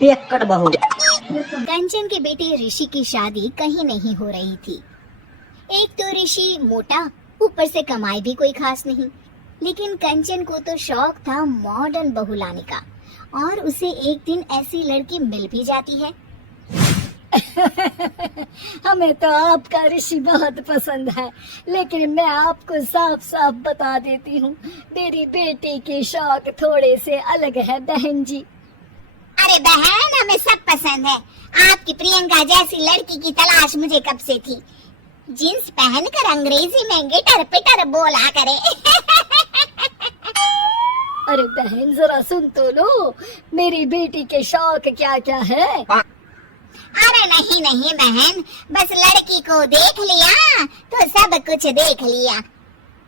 पियक्कड़ बहू। कंचन के बेटे ऋषि की शादी कहीं नहीं हो रही थी। एक तो ऋषि मोटा, ऊपर से कमाई भी कोई खास नहीं। लेकिन कंचन को तो शौक था मॉडर्न बहू लाने का, और उसे एक दिन ऐसी लड़की मिल भी जाती है। हमें तो आपका ऋषि बहुत पसंद है, लेकिन मैं आपको साफ साफ बता देती हूँ, मेरी बेटी के शौक थोड़े से अलग है बहन जी। अरे बहन, हमें सब पसंद है। आपकी प्रियंका जैसी लड़की की तलाश मुझे कब से थी। जींस पहनकर अंग्रेजी में गिटर पिटर बोला करे। अरे बहन, जरा सुन तो लो, मेरी बेटी के शौक क्या क्या है। अरे नहीं नहीं बहन, बस लड़की को देख लिया तो सब कुछ देख लिया।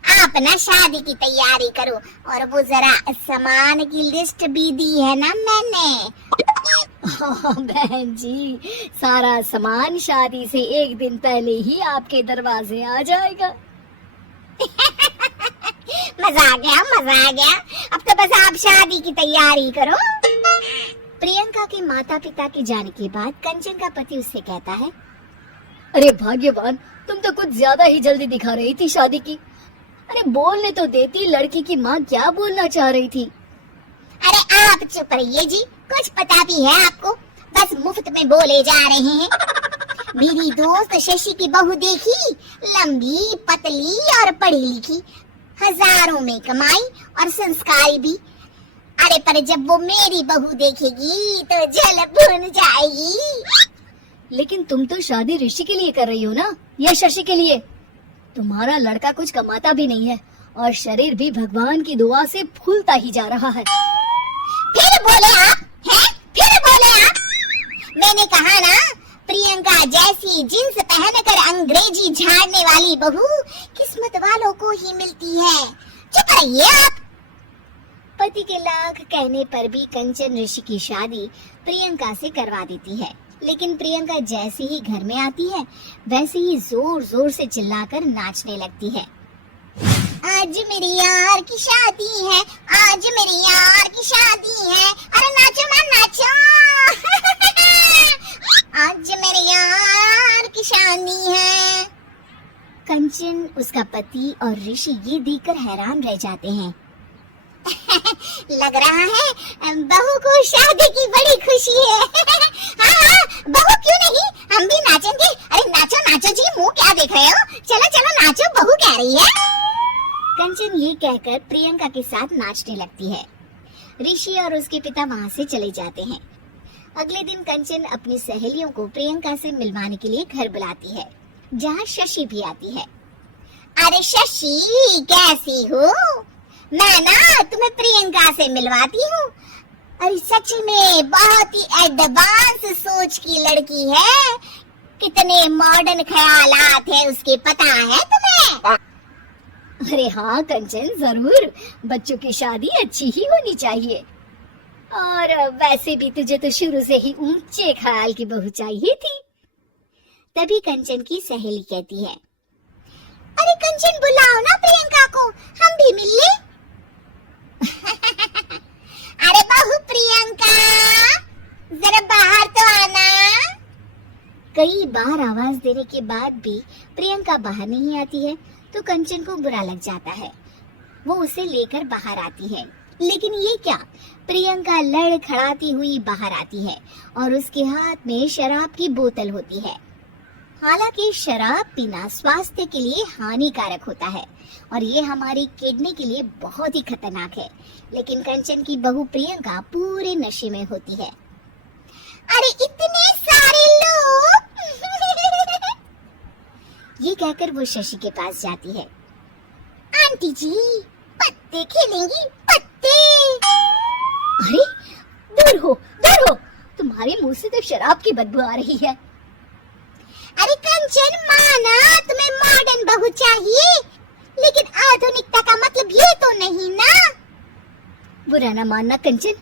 आप ना शादी की तैयारी करो, और वो जरा सामान की लिस्ट भी दी है ना मैंने। हाँ बहन जी, सारा सामान शादी से एक दिन पहले ही आपके दरवाजे आ जाएगा। मजा आ गया, मजा आ गया। अब तो बस आप शादी की तैयारी करो। प्रियंका के माता पिता के जाने के बाद कंचन का पति उससे कहता है, अरे भाग्यवान, तुम तो कुछ ज्यादा ही जल्दी दिखा रही थी शादी की। अरे बोलने तो देती, लड़की की माँ क्या बोलना चाह रही थी। अरे आप चुप रहिए जी, कुछ पता भी है आपको, बस मुफ्त में बोले जा रहे हैं। मेरी दोस्त शशि की बहू देखी, लंबी पतली और पढ़ी लिखी, हजारों में कमाई और संस्कारी भी। अरे पर जब वो मेरी बहू देखेगी तो जल भुन जाएगी। लेकिन तुम तो शादी ऋषि के लिए कर रही हो ना, या शशि के लिए? तुम्हारा लड़का कुछ कमाता भी नहीं है, और शरीर भी भगवान की दुआ से फूलता ही जा रहा है। फिर बोले आप, हैं? फिर बोले आप। मैंने कहा ना, प्रियंका जैसी जींस पहनकर अंग्रेजी झाड़ने वाली बहू किस्मत वालों को ही मिलती है। चुप रहिए आप। पति के लाख कहने पर भी कंचन ऋषि की शादी प्रियंका से करवा देती है। लेकिन प्रियंका जैसे ही घर में आती है, वैसे ही जोर जोर से चिल्लाकर नाचने लगती है। आज मेरी यार की शादी है, आज मेरी यार की शादी है, अरे नाचो ना नाचो। आज मेरी यार की शादी है। कंचन, उसका पति और ऋषि ये देखकर हैरान रह जाते हैं। लग रहा है बहू को शादी की बड़ी खुशी है। हाँ हाँ, बहू क्यों नहीं, हम भी नाचेंगे। अरे नाचो नाचो जी, मुंह क्या देख रहे हो, चलो चलो नाचो, बहू कह रही है। कंचन ये कहकर प्रियंका के साथ नाचने लगती है। ऋषि और उसके पिता वहाँ से चले जाते हैं। अगले दिन कंचन अपनी सहेलियों को प्रियंका से मिलवाने के लिए घर बुलाती है, जहाँ शशि भी आती है। अरे शशि, कैसी हो? मैं ना तुम्हें प्रियंका से मिलवाती हूँ। अरे सच में बहुत ही एडवांस सोच की लड़की है, कितने मॉडर्न ख्यालात है उसके, पता है तुम्हें? अरे हाँ कंचन, जरूर, बच्चों की शादी अच्छी ही होनी चाहिए। और वैसे भी तुझे तो शुरू से ही ऊंचे ख्याल की बहू चाहिए थी। तभी कंचन की सहेली कहती है, अरे कंचन बुलाओ ना प्रियंका को, हम भी मिल ले। अरे बहू प्रियंका, जरा बाहर तो आना। कई बार आवाज देने के बाद भी प्रियंका बाहर नहीं आती है, तो कंचन को बुरा लग जाता है। वो उसे लेकर बाहर आती है, लेकिन ये क्या, प्रियंका लड़खड़ाती हुई बाहर आती है और उसके हाथ में शराब की बोतल होती है। हालांकि शराब पीना स्वास्थ्य के लिए हानिकारक होता है और ये हमारी किडनी के लिए बहुत ही खतरनाक है, लेकिन कंचन की बहू प्रियंका पूरे नशे में होती है। अरे इतने सारे लोग। ये कहकर वो शशि के पास जाती है। आंटी जी, पत्ते खेलेंगी, पत्ते। अरे दूर हो, दूर हो, तुम्हारे मुंह से तो शराब की बदबू आ रही है। अरे कंचन, माना तुम्हें मॉडर्न बहू चाहिए, लेकिन आधुनिकता का मतलब ये तो नहीं ना। बुरा न मानना कंचन,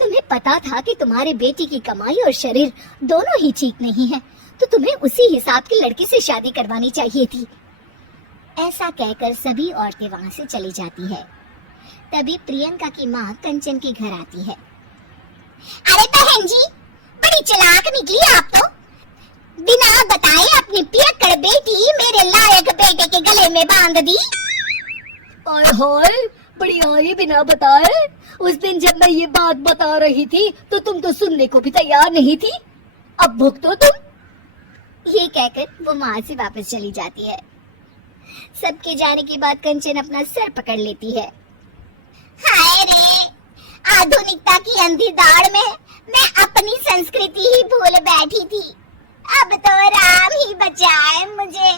तुम्हें पता था कि तुम्हारे बेटी की कमाई और शरीर दोनों ही ठीक नहीं है, तो तुम्हें उसी हिसाब के लड़के से शादी करवानी चाहिए थी। ऐसा कहकर सभी औरतें वहाँ से चली जाती है। तभी प्रियंका की माँ कंचन के घर आती है। अरे बहन जी, बड़ी चालाक निकली आप तो। बिना बताए अपनी पियक्कड़ बेटी मेरे लायक बेटे के गले में बांध दी। और हाय, बड़ी आई बिना बताए। उस दिन जब मैं ये बात बता रही थी तो तुम तो सुनने को भी तैयार नहीं थी। अब भुगतो तुम। ये कहकर वो वहां से वापस चली जाती है। सबके जाने के बाद कंचन अपना सर पकड़ लेती है। हाय रे, आधुनिकता की अंधी दौड़ में मैं अपनी संस्कृति ही भूल बैठी थी। अब तो राम ही बचाए मुझे।